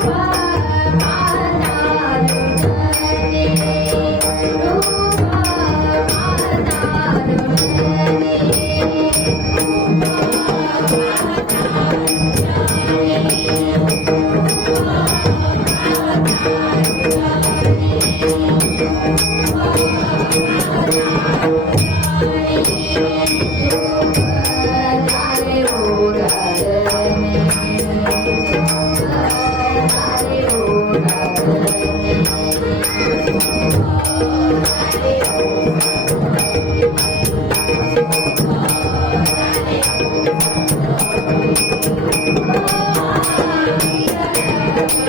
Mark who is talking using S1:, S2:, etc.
S1: Bye.